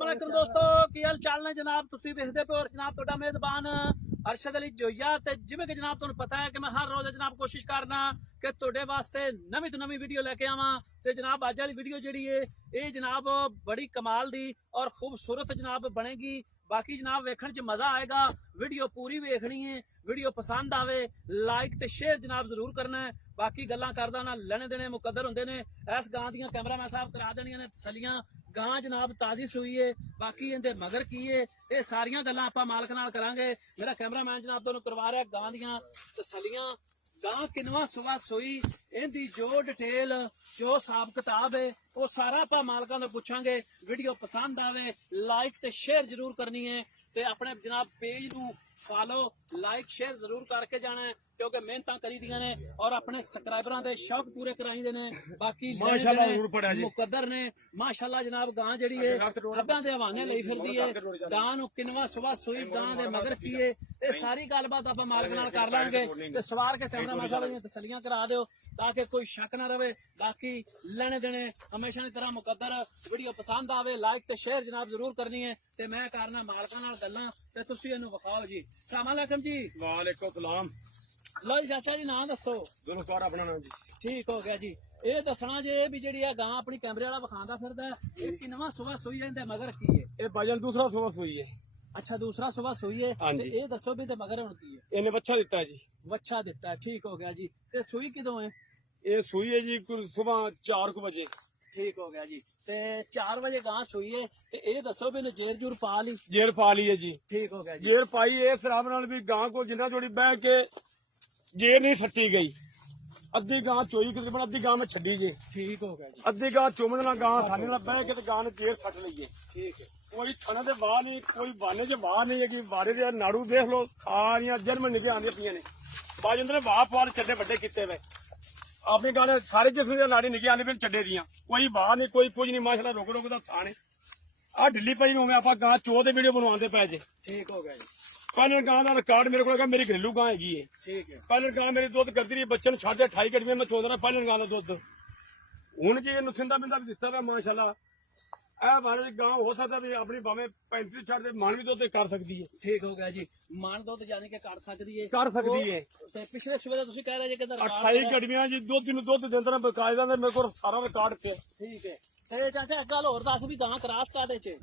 वालेकुम दोस्तों की हाल चाल ने जनाब तुसी देखदे पे और जनाब ਤੁਹਾਡਾ मेजबान अरशद अली जोया ते जिवें कि जनाब ਤੁਹਾਨੂੰ पता है कि मैं हर रोज जनाब कोशिश करना कि ਤੁਹਾਡੇ वास्ते नवीं तो नवीं वीडियो लेके आवां ते जनाब अज वाली वीडियो जिहड़ी है ये जनाब बड़ी कमाल दी और खूबसूरत जनाब बनेगी। बाकी जनाब वेखण च मजा आएगा। वीडियो पूरी वेखनी है, वीडियो पसंद आवे लाइक ते शेयर जनाब जरूर करना है। बाकी गल्लां करदा ना लेने देने मुकद्दर हुंदे ने। इस गां दियां कैमरामैन साहब करा देनियां ने तसलियां। गां जनाब ताजी सूई है, बाकी इहदे मगर की है ये सारियां गल्लां आपां मालक नाल करांगे। मेरा कैमरामैन जनाब तुहानूं करवा रहा गां दियां तसलियां। गां किनवा सुबह सूई इहदी जो डिटेल जो हिसाब किताब है वो सारा आपां मालकां तों पुछांगे। वीडियो पसंद आवे लाइक ते शेयर जरूर करनी है ते अपने जनाब पेज नूं फॉलो लाइक शेयर जरूर करके जाना है क्योंकि मेहनत करी दियां ने और अपने सबसक्राइबरां दे शौक पूरे कराईंदे ने। बाकी माशाअल्लाह मुकद्दर ने माशाअल्लाह जनाब गां जिहड़ी है खब्बां दे हवाने लई फिरदी है। गां नूं किनवा सुबह सूई गां दे मगर की है ये सारी गलबात आपां मालक नाल कर लांगे ते सवार के कैमरा मसाला दी तसल्लियां करा दिओ ताकि कोई शक ना रहे। बाकी लेने देने हमेशा की तरह मुकद्दर। वीडियो पसंद आवे लाइक ते शेयर जनाब जरूर करनी है ते मैं करना मालकां नाल गल्लां ते तुसीं इहनूं विखाओ जी। अस्सलाम वालेकुम जी। वालेकुम सलाम। लो जी चाचा जी नाम दसो। जुल्फकार अपना नाम जी। ठीक हो गया जी। ये दसना जे भी जी गां अपनी कैमरे वाला विखांदा फिरदा है किनवा सुबह सूई है मगर की है? ये भाईजान दूसरा सुबह सूई है। अच्छा दूसरा सुबह सूई है। हाँ जी। ये दसो भी मगर हुण की है? इन्हें बच्चा दिता है जी। बच्चा दिता है ठीक हो गया जी। ते सूई किदों है? ये सूई है जी सुबह 4 बजे। ठीक हो गया जी। ते 4 बजे गां सूई है ते ये दसो भी जेर जूर पा ली? जेर पा ली है जी। ठीक हो गया जी। जेर पाई है इस हिसाब नाल भी गां को जिन्ना जोड़ी बह के जेर नहीं सट्टी गई। अद्धी गां चोई तकरीबन अद्धी गां में छड़ी जे। ठीक हो गया जी। अद्धी गां चुमन नाल गां थाने नाल बह के ते गां ने जेर सट लई है। ठीक है। कोई थाने दे बाहर नहीं कोई बाने च बाहर नहीं है कि बारे दे नाड़ू देख लो सारियां जर्मन निके आंदियां पियां ने बाजंदे ने वाह पार चड्डे बड्डे कीते वे अपने गाने सारे जिसम दे नाड़ी निके आंदे पे चड्डे दियां कोई बाहर नहीं कोई कुछ नहीं माशाल्लाह रोक रोक दा थाने आ ढिल्ली पई में आपां गां चो दे वीडियो बनवांदे पै जे। ठीक हो गया जी। पहले गां दा रिकॉर्ड मेरे को मेरी घरेलू गां हैगी है। ठीक है। पहले गां मेरी दुध करदी रही बच्चे नूं 28.5 घंटे में चोंदा रहा पहले गां दा दुध हुण जी नुथिंदा बिंदा भी दित्ता वा माशाल्लाह। हमारे गांव हो सकता है अपनी भावे 35 छड़ दे मान भी दुध कर सकती है। ठीक हो गया जी। मान दुध यानी कि कर सकती है। कर सकती है। ते पिछले सूबे तुसीं कह रहे जे कि 28 घड़ियां जी दुध नूं दुध देंदा ना बकायदा ने मेरे को सारा रिकॉर्ड पे। ठीक है। ते चाचा एक गल होर दस भी गां क्रॉस कादे च?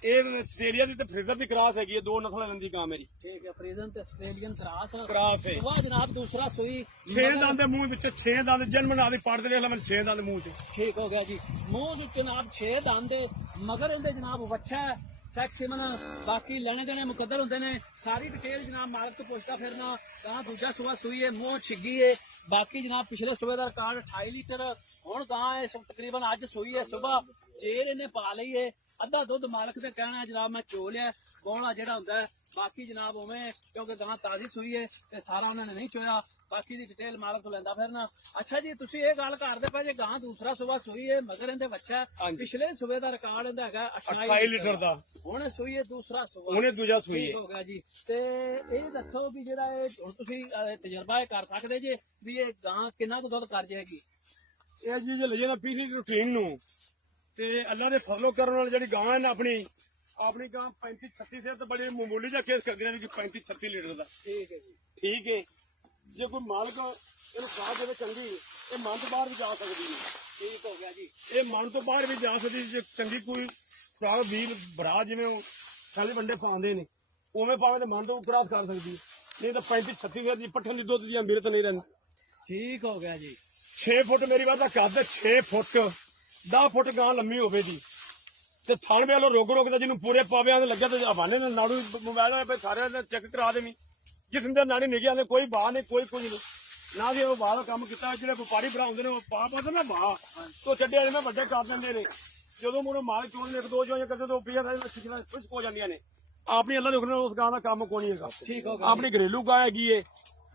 ਇਹ ਆਸਟ੍ਰੇਲੀਆ ਦੀ ਤੇ ਫਰੀਜ਼ਰ ਦੀ ਕਰਾਸ ਹੈਗੀ ਹੈ। 2 ਨਸਲਾਂ ਲੈਂਦੀ ਗਾਂ ਮੇਰੀ। ठीक है। फ्रीजन ते ऑस्ट्रेलियन ਕਰਾਸ ਹੈ। वाह जनाब दूसरा सुई 6 ਦੰਦ ਦੇ ਮੂੰਹ ਵਿੱਚ 6 ਦੰਦ ਜਨਮ ਨਾਲ ਦੀ ਪੜਦੇ ਦੇਖ ਲੈ ਮੈਂ 6 ਦੰਦ ਮੂੰਹ 'ਚ। ठीक हो गया जी। मुंह च जनाब 6 दंद मगर इहदे जनाब वच्छा सैक्सीमन बाकी लेने देने मुकद्दर हुंदे ने। सारी डिटेल जनाब मालक तो पुछदा फिरना। गां दूजा सुबह सुई है मुंह छिगी है। बाकी जनाब पिछले सुबह का रिकॉर्ड 28 लीटर हुण गां है तकरीबन अज सुई है सुबह जेर इन्हें पा ली है। अद्धा दुध मालक ने कहना है जनाब मैं चो लिया बौला जेड़ा हुंदा है। बाकी जनाब उवें क्योंकि गां ताजी सुई है ते सारा उन्होंने नहीं चोया बाकी दी डिटेल मालक तो लैंदा फिरना। अच्छा जी तुसीं ये गल करदे पे जे गां दूसरा सुबह सुई है मगर इहदे बच्चा पिछले सुबह का रिकॉर्ड इहदा हैगा 28 लीटर दा हुण सुई है दूसरा सुबह हुणे दूजा सुई ठीक है। हो गया जी। ते ये दसो भी जेड़ा हुण तुसीं तजर्बा कर सकदे जे भी ये गां किन्ना कुछ दुध कर जाएगी? ਇਹ ਜੀ ਜੇ ਲਈਏ ਨਾ ਪੀਲੀ ਰੂਟੀਨ ਨੂੰ ਤੇ ਅੱਲਾ ਦੇ ਫਜ਼ਲੋ ਕਰਨ ਨਾਲ ਜਿਹੜੀ ਗਾਂ ਹੈ ਨਾ ਆਪਣੀ ਗਾਂ 35 36 ਸਿਰ ਤੇ ਬੜੇ ਮਾਮੂਲੀ ਜਿਹਾ ਕੇਸ ਕਰਦੀ ਨੇ ਕਿ 35 36 ਲੀਟਰ ਦਾ। ठीक है जी। ਠੀਕ ਹੈ ਜੇ ਕੋਈ ਮਾਲਕ ਇਹਨੂੰ ਖਾ ਦੇਵੇ ਚੰਗੀ ਇਹ ਮਨ ਤੋਂ ਬਾਹਰ ਵੀ ਜਾ ਸਕਦੀ ਹੈ। ठीक हो गया जी। ਇਹ ਮਨ ਤੋਂ ਬਾਹਰ ਵੀ ਜਾ ਸਕਦੀ ਜੇ ਚੰਗੀ ਕੋਈ ਭਰਾ ਵੀਰ ਭਰਾ ਜਿਵੇਂ ਉਹ ਖਾਲੀ ਵੰਡੇ ਪਾਉਂਦੇ ਨੇ ਉਵੇਂ ਪਾਵੇਂ ਤੇ ਮਨ ਤੋਂ ਕਰਾਸ ਕਰ ਸਕਦੀ ਹੈ। ਨਹੀਂ ਤਾਂ 35 36 ਸਿਰ ਦੀ ਪੱਠੇ ਦੀ ਦੁੱਧ ਦੀਆਂ ਮੇਰੇ ਤਾਂ ਨਹੀਂ ਰਹਿੰਦੀ। ठीक हो गया जी। 6 ਫੁੱਟ ਮੇਰੀ ਵਾਦਾ ਕੱਦ 6 ਫੁੱਟ 10 ਫੁੱਟ ਗਾਂ ਲੰਮੀ ਹੋਵੇ ਦੀ ਤੇ ਥਣ ਵੇਲੋਂ ਰੋਗ ਦਾ ਜਿਹਨੂੰ ਪੂਰੇ ਪਾਵਿਆਂ ਦੇ ਲੱਗਿਆ ਤੇ ਹਵਾਨੇ ਨਾਲ ਨਾੜੂ ਮੋਬਾਈਲ ਹੋਏ ਸਾਰਿਆਂ ਦਾ ਚੈੱਕ ਕਰਾ ਦੇਵੀਂ ਜਿਸਮ ਦੇ ਨਾੜੀ ਨਿਗਿਆ ਨੇ ਕੋਈ ਬਾਹ ਨਹੀਂ ਕੋਈ ਕੁਝ ਨਹੀਂ ਨਾ ਵੀ ਉਹ ਬਾਹ ਦਾ ਕੰਮ ਕੀਤਾ ਜਿਹੜੇ ਵਪਾਰੀ ਭਰਾ ਹੁੰਦੇ ਨੇ ਉਹ ਪਾ ਪਾਦੇ ਨਾ ਬਾਹ ਤੋਂ ਛੱਡੇ ਵਾਲੇ ਨਾ ਵੱਡੇ ਕਰ ਦਿੰਦੇ ਨੇ ਜਦੋਂ ਮੁਰੋਂ ਮਾਲ ਚੋਣ ਨੇ 1-2 ਜੋਈਆਂ ਕਰਦੇ ਤੋਂ ਪੀਆ ਦਾ ਸਿੱਖਣਾ ਕੁਝ ਹੋ ਜਾਂਦੀਆਂ ਨੇ ਆਪਣੀ ਅੱਲਾ ਦੇ ਹੁਕਮ ਨਾਲ ਉਸ ਗਾਂ ਦਾ ਕੰਮ ਕੋਈ ਨਹੀਂ ਹੈਗਾ। ठीक हो गया। ਆਪਣੀ ਘਰੇਲੂ ਗਾਂ ਹੈਗੀ ਏ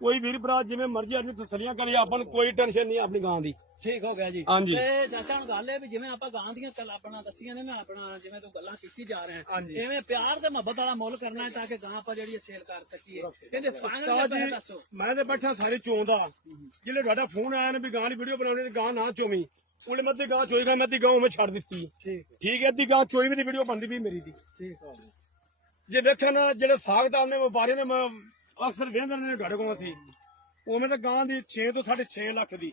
ਕੋਈ ਵੀਰ ਭਰਾ ਜਿਵੇਂ ਮਰਜ਼ੀ ਆਪਣੀ ਤਸੱਲੀਆਂ ਕਰੇ, ਆਪਾਂ ਨੂੰ ਕੋਈ ਟੈਨਸ਼ਨ ਨਹੀਂ ਆਪਣੀ ਗਾਂ ਦੀ। ਠੀਕ ਹੋ ਗਿਆ ਜੀ। ਹਾਂਜੀ। ਤੇ ਚਾਚਾ ਹੁਣ ਗੱਲ ਹੈ ਵੀ ਜਿਵੇਂ ਆਪਾਂ ਗਾਂ ਦੀਆਂ ਕੱਲ ਆਪਣਾ ਦੱਸੀਆਂ ਨੇ ਨਾ, ਆਪਣਾ ਜਿਵੇਂ ਤੂੰ ਗੱਲਾਂ ਕੀਤੀ ਜਾ ਰਹੇ ਹਾਂ, ਇਵੇਂ ਪਿਆਰ ਤੇ ਮੁਹੱਬਤ ਵਾਲਾ ਮੁੱਲ ਕਰਨਾ ਹੈ ਤਾਂ ਕਿ ਗਾਂ ਆਪਾਂ ਜਿਹੜੀ ਸੇਲ ਕਰ ਸਕੀਏ। ਕਹਿੰਦੇ ਫਾਈਨਲ ਪੈਸੇ ਦੱਸੋ। ਮੈਂ ਤੇ ਬੈਠਾ ਸਾਰੇ ਚੋਂਦਾ, ਜਿਹੜੇ ਤੁਹਾਡਾ ਫੋਨ ਆਇਆ ਨਾ ਵੀ ਗਾਂ ਦੀ ਵੀਡੀਓ ਬਣਾਉਣੀ ਤੇ ਗਾਂ ਨਾ ਚੋਵੀਂ, ਉਹਨੇ ਮੈਂ ਅੱਧੀ ਗਾਂ ਚੋਈ ਗਾ, ਮੈਂ ਅੱਧੀ ਗਾਂ ਉਵੇਂ ਛੱਡ ਦਿੱਤੀ। ਠੀਕ ਹੈ, ਅੱਧੀ ਗਾਂ ਚੋਈ ਵੀ ਦੀ ਵੀਡੀਓ ਬਣਦੀ ਵੀ ਮੇਰੀ ਦੀ। ਠੀਕ ਹੋ ਗਿਆ। ਜੇ ਵੇਖਿਆ ਨਾ ਜਿਹੜੇ ਸਾਗਦਾਰ ਨੇ ਵਪਾਰੀ ਨੇ, ਮੈਂ ਅਕਸਰ ਵੇਖਦਾ ਨੇ ਤੁਹਾਡੇ ਕੋਲ ਸੀ, ਉਵੇਂ ਤਾਂ ਗਾਂ ਦੀ 6 ਤੋਂ 6.5 ਲੱਖ ਦੀ,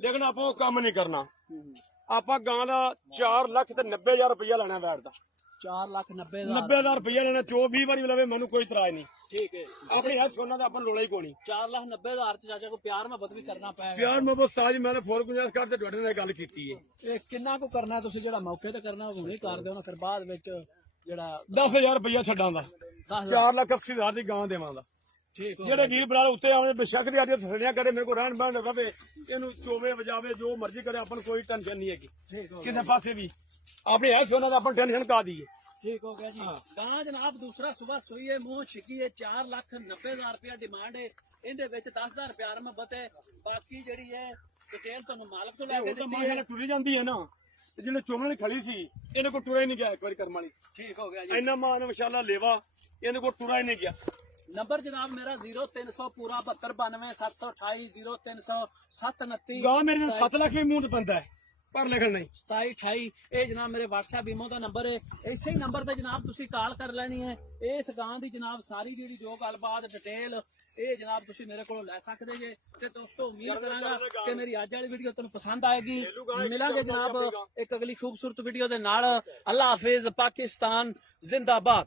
ਲੇਕਿਨ ਆਪਾਂ ਉਹ ਕੰਮ ਨਹੀਂ ਕਰਨਾ। ਆਪਾਂ ਗਾਂ ਦਾ 4 ਲੱਖ ਤੇ 90,000 ਰੁਪਇਆ ਲੈਣਾ ਵੈਟ ਦਾ। 4,90,000 90,000 ਰੁਪਇਆ ਲੈਣਾ, 20 ਵਾਰੀ ਲਵੇ ਮੈਨੂੰ ਕੋਈ ਇਤਰਾਜ਼ ਨਹੀਂ। ਠੀਕ ਹੈ। ਆਪਣੀ ਹੱਥ ਸੋਨਾ ਦਾ ਆਪਾਂ ਨੂੰ ਲੋੜਾ ਹੀ ਕੋਣੀ। 4,90,000 ਚ ਚਾਚਾ ਕੋ ਪਿਆਰ ਮੁਹੱਬਤ ਵੀ ਕਰਨਾ ਪਏਗਾ। ਪਿਆਰ ਮੁਹੱਬਤ ਸਾਜ ਮੈਂ ਫੋਰ ਗੁੰਜਾਇਸ਼ ਕਰਦੇ ਤੁਹਾਡੇ ਨਾਲ ਗੱਲ ਕੀਤੀ ਹੈ। ਇਹ ਕਿੰਨਾ ਕੁ ਕਰਨਾ ਤੁਸੀਂ, ਜਿਹੜਾ ਮੌਕੇ ਤੇ ਕਰਨਾ ਉਹ ਹੁਣੇ ਕਰ ਦਿਓ ਨਾ, ਫਿਰ ਬਾਅਦ ਵਿੱਚ ਜਿਹੜਾ 10,000 ਰੁਪਇਆ ਛੱਡਾਂ ਦਾ, 4,80,000 ਦੀ ਗਾਂ ਦੇਵਾਂ ਦਾ। ਠੀਕ ਜਿਹੜੇ ਵੀਰ ਬਰਾਲ ਉੱਤੇ ਆਉਣੇ ਬੇਸ਼ੱਕ ਦੀ ਆਦੀ ਥੜੀਆਂ ਕਰੇ, ਮੇਰੇ ਕੋਲ ਰਹਿਣ ਬਹਿਣ ਰਵੇ, ਇਹਨੂੰ ਚੋਵੇ ਵਜਾਵੇ ਜੋ ਮਰਜ਼ੀ ਕਰੇ, ਆਪਾਂ ਨੂੰ ਕੋਈ ਟੈਨਸ਼ਨ ਨਹੀਂ ਹੈਗੀ ਕਿਸੇ ਪਾਸੇ ਵੀ। ਆਪਣੀ ਹੈ ਸੋਨਾ ਦਾ ਆਪਾਂ ਟੈਨਸ਼ਨ ਕਾ ਦਈਏ। ਠੀਕ ਹੋ ਗਿਆ ਜੀ। ਗਾਂ ਜਨਾਬ ਦੂਸਰਾ ਸੁਬਹ ਸੂਈ ਹੈ, ਮੂੰਹ ਛਿੱਕੀ ਹੈ, 4,90,000 ਰੁਪਇਆ ਡਿਮਾਂਡ ਹੈ। ਇਹਦੇ ਵਿੱਚ 10,000 ਪਿਆਰ ਮੁਹੱਬਤ ਹੈ। ਬਾਕੀ ਜਿਹੜੀ ਹੈ ਡਿਟੇਲ ਤੁਹਾਨੂੰ ਮਾਲਕ ਤੋਂ ਲੈ ਕੇ ਦਿੱਤੀ ਹੈ। ਟੁਰੀ ਜਾਂਦੀ ਹੈ ਨਾ, ਤੇ ਜਿਹੜੇ ਚੋਮਣ ਵਾਲੀ ਖੜੀ ਸੀ ਇਹਨੇ ਕੋਲ ਟੁਰਾ ਹੀ ਨਹੀਂ ਗਿਆ ਇੱਕ ਵਾਰੀ ਕਰਮ ਵਾਲੀ। ਠੀਕ ਹੋ ਗਿਆ ਜੀ। ਇੰਨਾ ਮਾਨ ਮਾਸ਼ਾਅੱਲਾ ਲੇਵਾ, ਇਹਨੇ ਕੋਲ ਟੁਰਾ ਹੀ ਨਹੀਂ ਗਿਆ। ਨੰਬਰ ਜਨਾਬ ਮੇਰਾ 0300 ਪੂਰਾ 7292 728 0300 729 ਗਾਂ ਮੇਰੇ ਨਾਲ 7 ਲੱਖ ਵੀ ਮੂੰਹ ਤੇ ਪੈਂਦਾ ਹੈ, ਪਰ ਲਿਖਣ ਨਹੀਂ। 2728 ਇਹ ਜਨਾਬ ਮੇਰੇ WhatsApp ਈਮੋ ਦਾ ਨੰਬਰ ਹੈ। ਇਸੇ ਹੀ ਨੰਬਰ ਤੇ ਜਨਾਬ ਤੁਸੀਂ ਕਾਲ ਕਰ ਲੈਣੀ ਹੈ। ਇਸ ਗਾਂ ਦੀ ਜਨਾਬ ਸਾਰੀ ਜਿਹੜੀ ਜੋ ਗੱਲਬਾਤ ਡਿਟੇਲ ਇਹ ਜਨਾਬ ਤੁਸੀਂ ਮੇਰੇ ਕੋਲੋਂ ਲੈ ਸਕਦੇ ਜੇ। ਤੇ ਦੋਸਤੋ ਉਮੀਦ ਕਰਾਂਗਾ ਕਿ ਮੇਰੀ ਅੱਜ ਵਾਲੀ ਵੀਡੀਓ ਤੁਹਾਨੂੰ ਪਸੰਦ ਆਏਗੀ। ਮਿਲਾਂਗੇ ਜਨਾਬ ਇੱਕ ਅਗਲੀ ਖੂਬਸੂਰਤ ਵੀਡੀਓ ਦੇ ਨਾਲ। ਅੱਲਾ ਹਾਫਿਜ਼, ਪਾਕਿਸਤਾਨ ਜ਼ਿੰਦਾਬਾਦ।